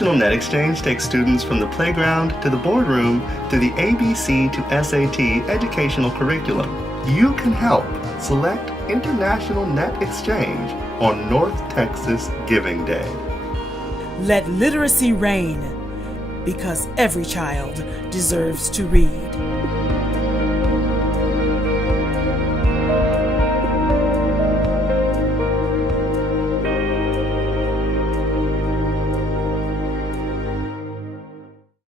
International NET XChange takes students from the playground to the boardroom through the ABC to SAT educational curriculum. You can help. Select International NET XChange on North Texas Giving Day. Let literacy reign, because every child deserves to read.